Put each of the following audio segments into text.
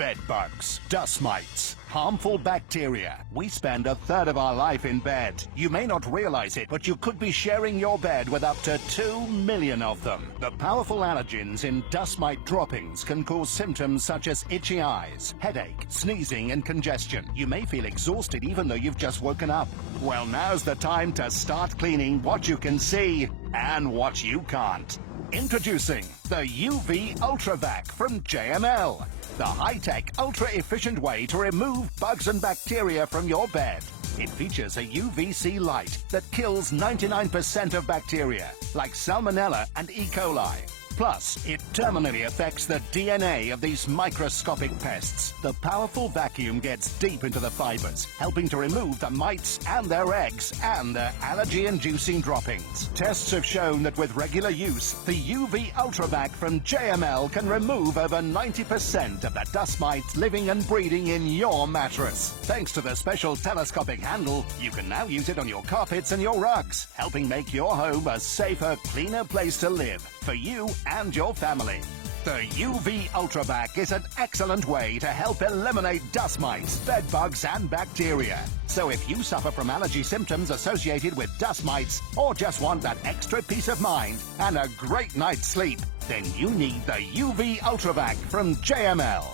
Bed bugs, dust mites, harmful bacteria. We spend a third of our life in bed. You may not realize it, but you could be sharing your bed with up to 2 million of them. The powerful allergens in dust mite droppings can cause symptoms such as itchy eyes, headache, sneezing and congestion. You may feel exhausted even though you've just woken up. Well, now's the time to start cleaning what you can see and what you can't. Introducing the UV Ultra Vac from JML. The high-tech, ultra-efficient way to remove bugs and bacteria from your bed. It features a UVC light that kills 99% of bacteria, like Salmonella and E. coli. Plus, it terminally affects the DNA of these microscopic pests. The powerful vacuum gets deep into the fibers, helping to remove the mites and their eggs and their allergy-inducing droppings. Tests have shown that with regular use, the UV Ultra Vac from JML can remove over 90% of the dust mites living and breeding in your mattress. Thanks to the special telescopic handle, you can now use it on your carpets and your rugs, helping make your home a safer, cleaner place to live for you and your family. The UV Ultra Vac is an excellent way to help eliminate dust mites, bed bugs and bacteria. So if you suffer from allergy symptoms associated with dust mites or just want that extra peace of mind and a great night's sleep, then you need the UV Ultra Vac from JML.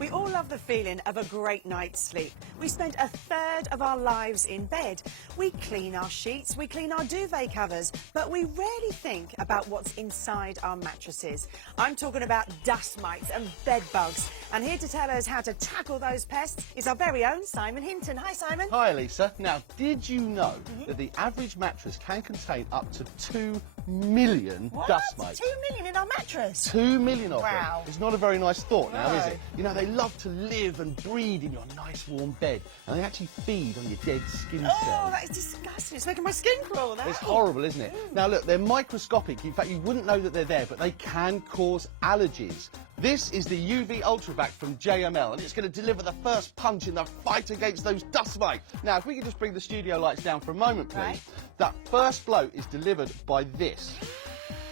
We all love the feeling of a great night's sleep. We spend a third of our lives in bed. We clean our sheets, we clean our duvet covers, but we rarely think about what's inside our mattresses. I'm talking about dust mites and bed bugs. And here to tell us how to tackle those pests is our very own Simon Hinton. Hi, Simon. Hi, Lisa. Now, did you know that the average mattress can contain up to 2 million dust mites? 2 million in our mattress? 2 million of Wow. them. It's not a very nice thought now, is No. it? You know, they love to live and breed in your nice warm bed, and they actually feed on your dead skin cells. Oh, that is disgusting. It's making my skin crawl, that. It's horrible, isn't it? Now look, they're microscopic. In fact, you wouldn't know that they're there, but they can cause allergies. This is the UV Ultra Vac from JML, and it's going to deliver the first punch in the fight against those dust mites. Now, if we could just bring the studio lights down for a moment, please. Right. That first blow is delivered by this.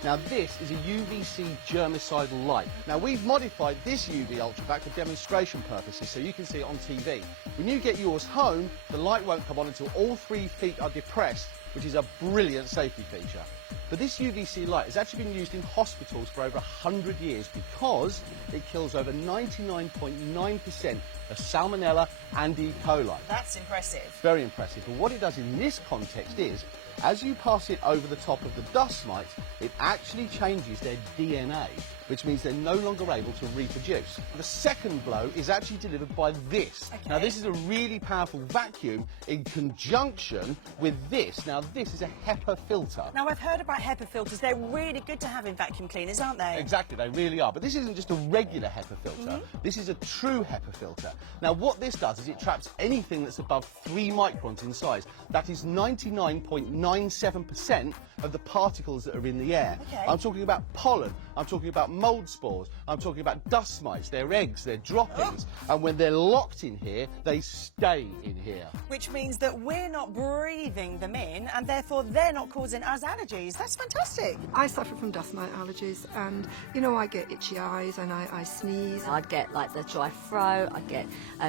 Now this is a UVC germicidal light. Now we've modified this UV Ultra Vac for demonstration purposes so you can see it on TV. When you get yours home, the light won't come on until all 3 feet are depressed, which is a brilliant safety feature. But this UVC light has actually been used in hospitals for over 100 years because it kills over 99.9% of Salmonella and E. coli. That's impressive. Very impressive. But what it does in this context is, as you pass it over the top of the dust mites, it actually changes their DNA, which means they're no longer able to reproduce. The second blow is actually delivered by this. Okay. Now this is a really powerful vacuum in conjunction with this. Now this is a HEPA filter. Now, I've heard about HEPA filters. They're really good to have in vacuum cleaners, aren't they? Exactly, they really are. But this isn't just a regular HEPA filter. This is a true HEPA filter. Now what this does is it traps anything that's above 3 microns in size. That is 99.97% of the particles that are in the air. Okay. I'm talking about pollen, I'm talking about mould spores, I'm talking about dust mites, their eggs, their droppings. And when they're locked in here, they stay in here. Which means that we're not breathing them in, and therefore they're not causing us allergies. That's fantastic. I suffer from dust mite allergies, and you know, I get itchy eyes and I sneeze. I'd get like the dry throat, I'd get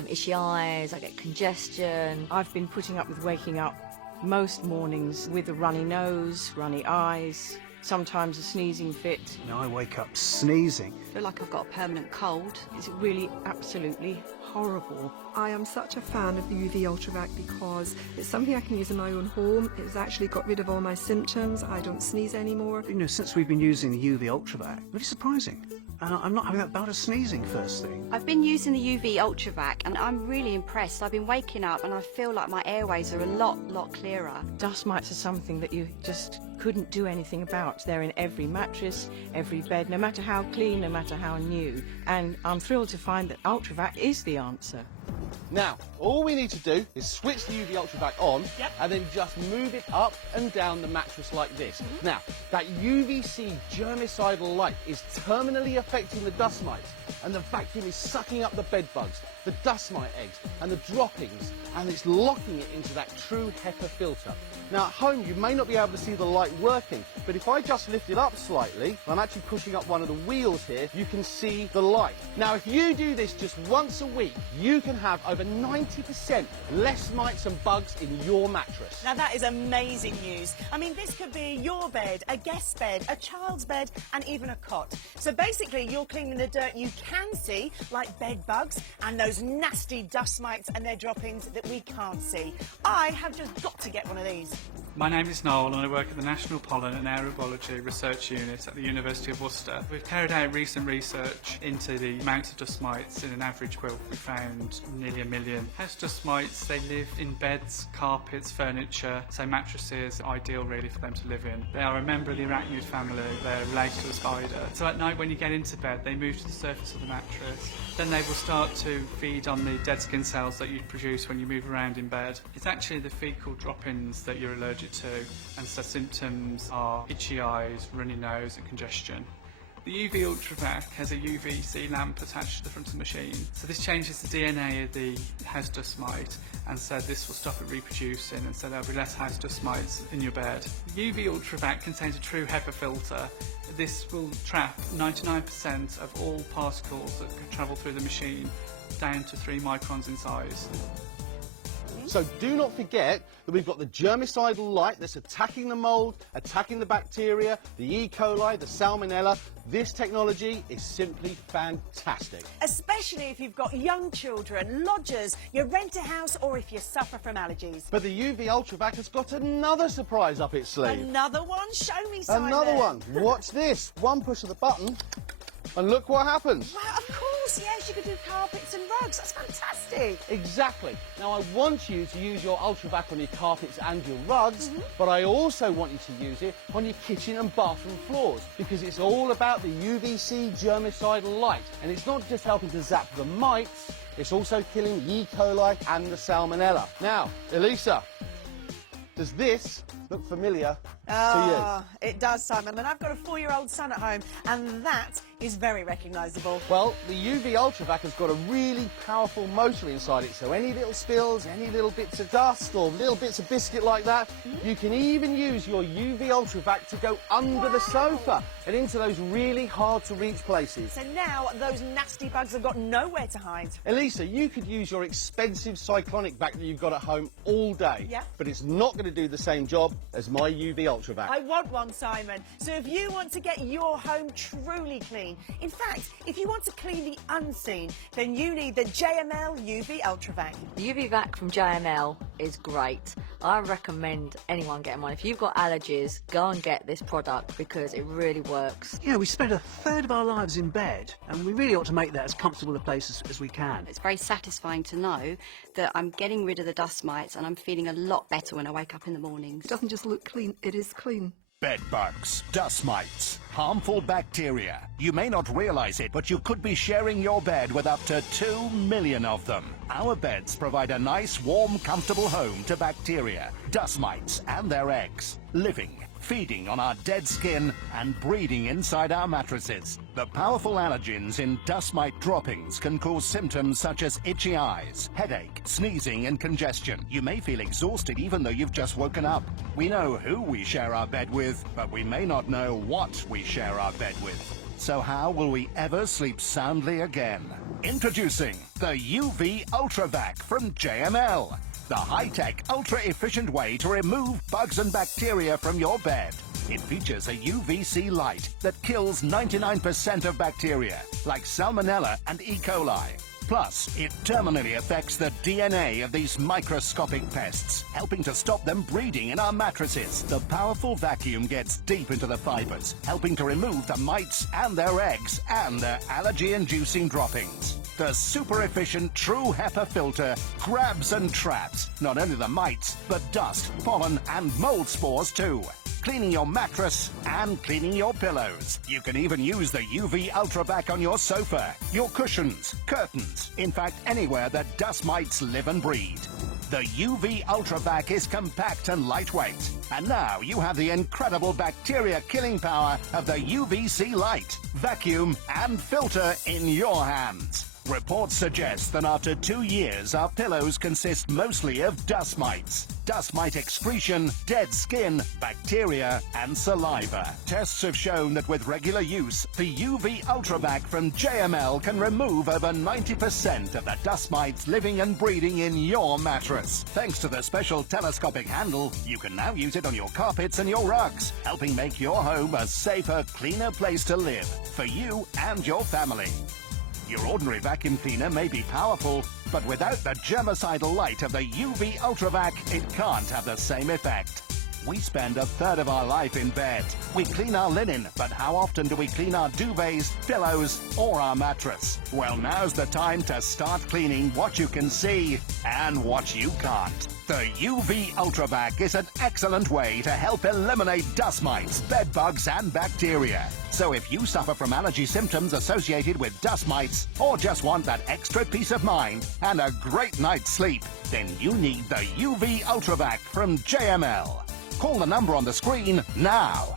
itchy eyes, I get congestion. I've been putting up with waking up most mornings with a runny nose, runny eyes, sometimes a sneezing fit. Now I wake up sneezing. I feel like I've got a permanent cold. It's really absolutely horrible. I am such a fan of the UV Ultra Vac because it's something I can use in my own home. It's actually got rid of all my symptoms. I don't sneeze anymore. You know, since we've been using the UV Ultra Vac, really surprising. And I'm not having that bout of sneezing first thing. I've been using the UV Ultra Vac and I'm really impressed. I've been waking up and I feel like my airways are a lot clearer. Dust mites are something that you just couldn't do anything about. They're in every mattress, every bed, no matter how clean, no matter how new. And I'm thrilled to find that Ultra Vac is the answer. Now, all we need to do is switch the UV Ultra Vac on and then just move it up and down the mattress like this. Now, that UVC germicidal light is terminally affecting the dust mites. and the vacuum is sucking up the bed bugs, the dust mite eggs and the droppings, and it's locking it into that true HEPA filter. Now at home you may not be able to see the light working, but if I just lift it up slightly, I'm actually pushing up one of the wheels here, you can see the light. Now if you do this just once a week, you can have over 90% less mites and bugs in your mattress. Now that is amazing news. I mean, this could be your bed, a guest bed, a child's bed, and even a cot. So basically, you're cleaning the dirt you can see, like bed bugs and those nasty dust mites and their droppings that we can't see. I have just got to get one of these. My name is Noel and I work at the National Pollen and Aerobology Research Unit at the University of Worcester. We've carried out recent research into the amount of dust mites in an average quilt. We found nearly 1 million. House dust mites, they live in beds, carpets, furniture, so mattresses are ideal really for them to live in. They are a member of the arachnid family, they're related to a spider. So at night when you get into bed, they move to the surface of the mattress. Then they will start to feed on the dead skin cells that you produce when you move around in bed. It's actually the fecal droppings that you're allergic to, and so symptoms are itchy eyes, runny nose and congestion. The UV Ultra Vac has a UVC lamp attached to the front of the machine, so this changes the DNA of the house dust mite, and so this will stop it reproducing, and so there'll be less house dust mites in your bed. The UV Ultra Vac contains a true HEPA filter. This will trap 99% of all particles that can travel through the machine down to 3 microns in size. So do not forget that we've got the germicidal light that's attacking the mould, attacking the bacteria, the E. coli, the salmonella. This technology is simply fantastic. Especially if you've got young children, lodgers, you rent a house, or if you suffer from allergies. But the UV Ultra Vac has got another surprise up its sleeve. Another one? Show me, Simon. Another one. Watch this. One push of the button, and look what happens. Wow, of course, yes, you could do carpets and rugs. That's fantastic. Exactly. Now, I want you to use your Ultra Vac on your carpets and your rugs, but I also want you to use it on your kitchen and bathroom floors, because it's all about the UVC germicidal light. And it's not just helping to zap the mites, it's also killing E. coli and the salmonella. Now, Elisa, does this look familiar to you? It does, Simon. And I've got a 4-year-old son at home, and that is very recognisable. Well, the UV Ultra Vac has got a really powerful motor inside it, so any little spills, any little bits of dust or little bits of biscuit like that, you can even use your UV Ultra Vac to go under the sofa and into those really hard to reach places. So now those nasty bugs have got nowhere to hide. Elisa, you could use your expensive cyclonic vac that you've got at home all day, Yeah. but it's not going to do the same job as my UV Ultra Vac. I want one, Simon. So if you want to get your home truly clean, in fact, if you want to clean the unseen, then you need the JML UV Ultra Vac. The UV Vac from JML is great. I recommend anyone getting one. If you've got allergies, go and get this product because it really works. Yeah, we spend a third of our lives in bed, and we really ought to make that as comfortable a place as we can. It's very satisfying to know that I'm getting rid of the dust mites and I'm feeling a lot better when I wake up in the mornings. It doesn't just look clean, it is clean. Bed bugs, dust mites, harmful bacteria. You may not realize it, but you could be sharing your bed with up to 2 million of them. Our beds provide a nice, warm, comfortable home to bacteria, dust mites and their eggs, living, feeding on our dead skin and breeding inside our mattresses. The powerful allergens in dust mite droppings can cause symptoms such as itchy eyes, headache, sneezing and congestion. You may feel exhausted even though you've just woken up. We know who we share our bed with, but we may not know what we share our bed with. So how will we ever sleep soundly again? Introducing the UV Ultra Vac from JML. The high-tech, ultra-efficient way to remove bugs and bacteria from your bed. It features a UVC light that kills 99% of bacteria, like salmonella and E. coli. Plus, it terminally affects the DNA of these microscopic pests, helping to stop them breeding in our mattresses. The powerful vacuum gets deep into the fibers, helping to remove the mites and their eggs and their allergy-inducing droppings. The super-efficient True HEPA filter grabs and traps not only the mites, but dust, pollen and mold spores too. Cleaning your mattress and cleaning your pillows. You can even use the UV Ultra Vac on your sofa, your cushions, curtains, in fact anywhere that dust mites live and breed. The UV Ultra Vac is compact and lightweight. And now you have the incredible bacteria-killing power of the UVC light, vacuum and filter in your hands. Reports suggest that after 2 years, our pillows consist mostly of dust mites. Dust mite excretion, dead skin, bacteria and saliva. Tests have shown that with regular use, the UV Ultra Vac from JML can remove over 90% of the dust mites living and breeding in your mattress. Thanks to the special telescopic handle, you can now use it on your carpets and your rugs, helping make your home a safer, cleaner place to live for you and your family. Your ordinary vacuum cleaner may be powerful, but without the germicidal light of the UV Ultra Vac, it can't have the same effect. We spend a third of our life in bed. We clean our linen, but how often do we clean our duvets, pillows, or our mattress? Well, now's the time to start cleaning what you can see and what you can't. The UV Ultra Vac is an excellent way to help eliminate dust mites, bed bugs and bacteria. So if you suffer from allergy symptoms associated with dust mites, or just want that extra peace of mind and a great night's sleep, then you need the UV Ultra Vac from JML. Call the number on the screen now.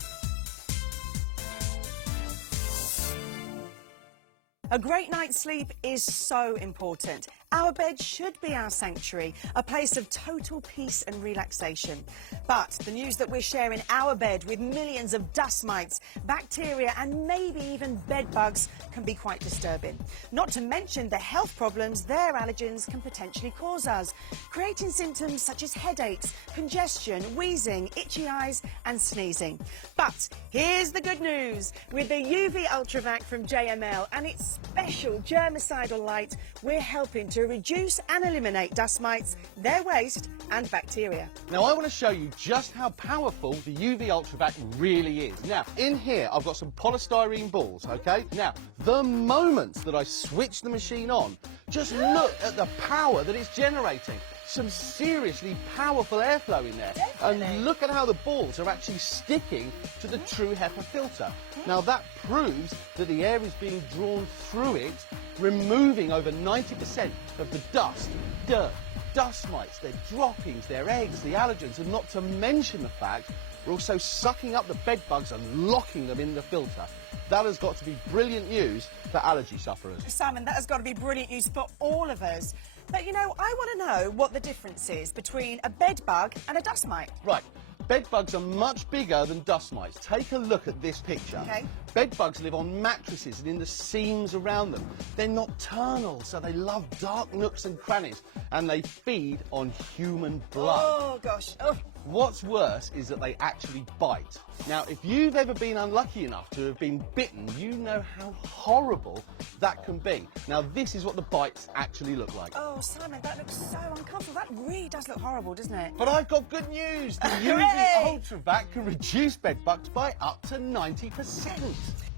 A great night's sleep is so important. Our bed should be our sanctuary, a place of total peace and relaxation. But the news that we're sharing our bed with millions of dust mites, bacteria and maybe even bed bugs can be quite disturbing. Not to mention the health problems their allergens can potentially cause us, creating symptoms such as headaches, congestion, wheezing, itchy eyes and sneezing. But here's the good news. With the UV Ultra Vac from JML and its special germicidal light, we're helping to reduce and eliminate dust mites, their waste and bacteria. Now I want to show you just how powerful the UV Ultra Vac really is. Now in here I've got some polystyrene balls, okay? Now the moment that I switch the machine on, just look at the power that it's generating. Some seriously powerful airflow in there. Definitely. And look at how the balls are actually sticking to the true HEPA filter. Now that proves that the air is being drawn through it, removing over 90% of the dust, dirt, dust mites, their droppings, their eggs, the allergens, and not to mention the fact we're also sucking up the bed bugs and locking them in the filter. That has got to be brilliant news for allergy sufferers. Simon, that has got to be brilliant news for all of us. But you know, I want to know what the difference is between a bed bug and a dust mite. Right. Bed bugs are much bigger than dust mites. Take a look at this picture. Okay. Bed bugs live on mattresses and in the seams around them. They're nocturnal, so they love dark nooks and crannies, and they feed on human blood. Oh, gosh. Oh. What's worse is that they actually bite. Now, if you've ever been unlucky enough to have been bitten, you know how horrible that can be. Now, this is what the bites actually look like. Oh, Simon, that looks so uncomfortable. That really does look horrible, doesn't it? But I've got good news. The Hooray! UV Ultra Vac can reduce bed bugs by up to 90%.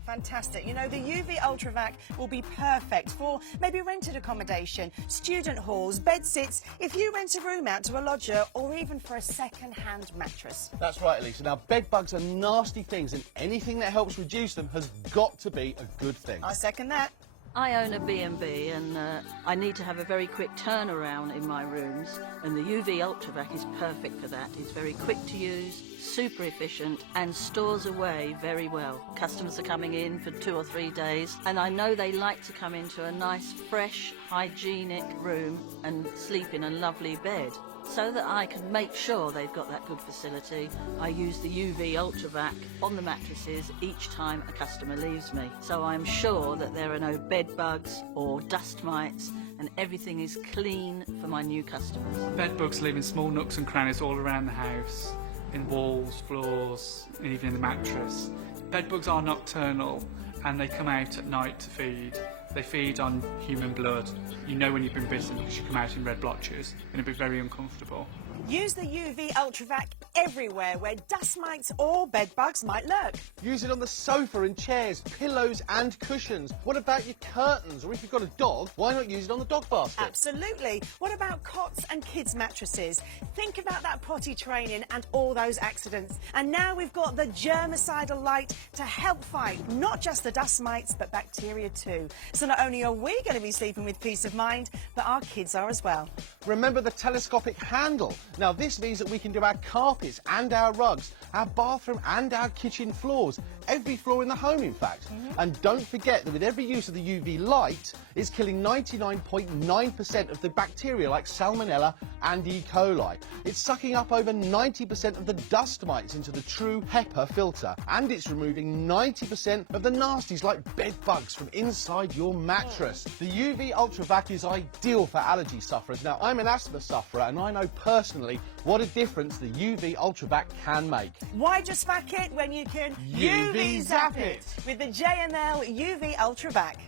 Fantastic. You know, the UV Ultra Vac will be perfect for maybe rented accommodation, student halls, bed sits, if you rent a room out to a lodger, or even for a second-hand mattress. That's right, Elisa. Now, bed bugs are nasty things, and anything that helps reduce them has got to be a good thing. I second that. I own a B&B and I need to have a very quick turnaround in my rooms, and the UV Ultra Vac is perfect for that. It's very quick to use, super efficient and stores away very well. Customers are coming in for 2 or 3 days and I know they like to come into a nice, fresh, hygienic room and sleep in a lovely bed. So that I can make sure they've got that good facility, I use the UV Ultra Vac on the mattresses each time a customer leaves me. So I'm sure that there are no bed bugs or dust mites and everything is clean for my new customers. Bed bugs live in small nooks and crannies all around the house, in walls, floors, and even in the mattress. Bed bugs are nocturnal and they come out at night to feed. They feed on human blood. You know when you've been bitten because you come out in red blotches and it'll be very uncomfortable. Use the UV Ultra Vac everywhere where dust mites or bed bugs might lurk. Use it on the sofa and chairs, pillows and cushions. What about your curtains? Or if you've got a dog, why not use it on the dog basket? Absolutely. What about cots and kids' mattresses? Think about that potty training and all those accidents. And now we've got the germicidal light to help fight not just the dust mites but bacteria too. So not only are we going to be sleeping with peace of mind, but our kids are as well. Remember the telescopic handle? Now this means that we can do our carpets and our rugs, our bathroom and our kitchen floors, every floor in the home in fact. And don't forget that with every use of the UV light, it's killing 99.9% of the bacteria like Salmonella and E. coli. It's sucking up over 90% of the dust mites into the true HEPA filter, and it's removing 90% of the nasties like bed bugs from inside your mattress. The UV Ultra Vac is ideal for allergy sufferers. Now I'm an asthma sufferer and I know personally what a difference the UV Ultra Vac can make. Why just vac it when you can UV zap it with the JML UV Ultra Vac?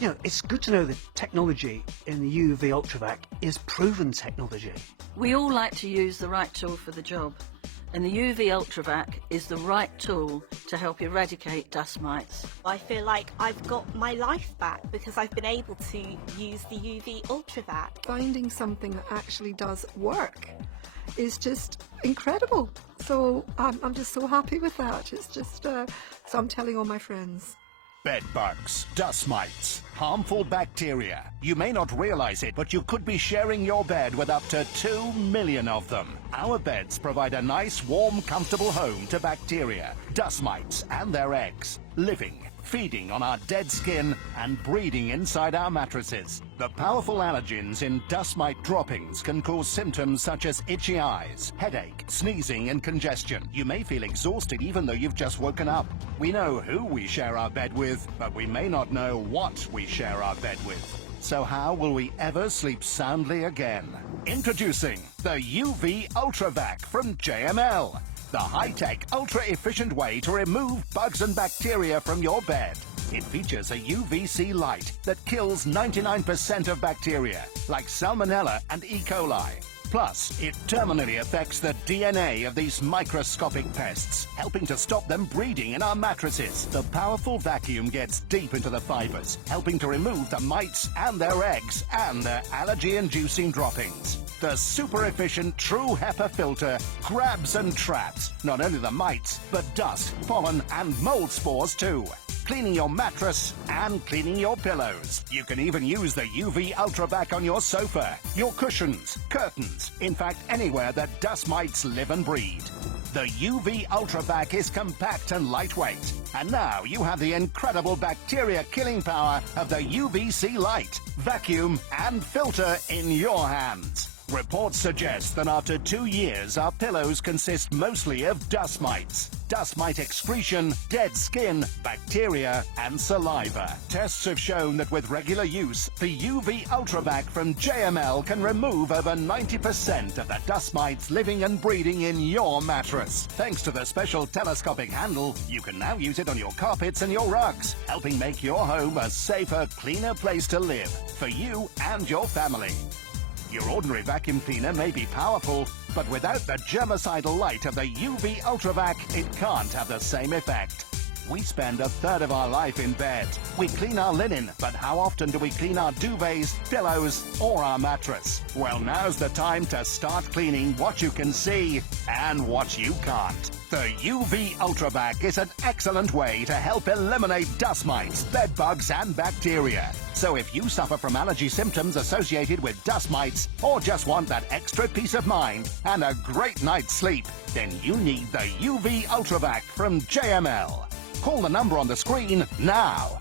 You know, it's good to know that technology in the UV Ultra Vac is proven technology. We all like to use the right tool for the job, and the UV Ultra Vac is the right tool to help eradicate dust mites. I feel like I've got my life back because I've been able to use the UV Ultra Vac. Finding something that actually does work is just incredible. So I'm just so happy with that. It's just, so I'm telling all my friends. Bed bugs, dust mites, harmful bacteria. You may not realize it, but you could be sharing your bed with up to 2 million of them. Our beds provide a nice, warm, comfortable home to bacteria, dust mites and their eggs, living, feeding on our dead skin and breeding inside our mattresses. The powerful allergens in dust mite droppings can cause symptoms such as itchy eyes, headache, sneezing and congestion. You may feel exhausted even though you've just woken up. We know who we share our bed with, but we may not know what we share our bed with. So how will we ever sleep soundly again? Introducing the UV Ultra Vac from JML. The high-tech, ultra-efficient way to remove bugs and bacteria from your bed. It features a UVC light that kills 99% of bacteria, like Salmonella and E. coli. Plus, it terminally affects the DNA of these microscopic pests, helping to stop them breeding in our mattresses. The powerful vacuum gets deep into the fibers, helping to remove the mites and their eggs and their allergy-inducing droppings. The super-efficient True HEPA filter grabs and traps not only the mites, but dust, pollen and mold spores too. Cleaning your mattress and cleaning your pillows. You can even use the UV Ultra Vac on your sofa, your cushions, curtains, in fact anywhere that dust mites live and breed. The UV Ultra Vac is compact and lightweight. And now you have the incredible bacteria killing power of the UVC light, vacuum and filter in your hands. Reports suggest that after 2 years, our pillows consist mostly of dust mites, dust mite excretion, dead skin, bacteria and saliva. Tests have shown that with regular use, the UV Ultra Vac from JML can remove over 90% of the dust mites living and breeding in your mattress. Thanks to the special telescopic handle, you can now use it on your carpets and your rugs, helping make your home a safer, cleaner place to live for you and your family. Your ordinary vacuum cleaner may be powerful, but without the germicidal light of the UV Ultra Vac, it can't have the same effect. We spend a third of our life in bed. We clean our linen, but how often do we clean our duvets, pillows, or our mattress? Well, now's the time to start cleaning what you can see and what you can't. The UV Ultra Vac is an excellent way to help eliminate dust mites, bed bugs, and bacteria. So if you suffer from allergy symptoms associated with dust mites, or just want that extra peace of mind and a great night's sleep, then you need the UV Ultra Vac from JML. Call the number on the screen now.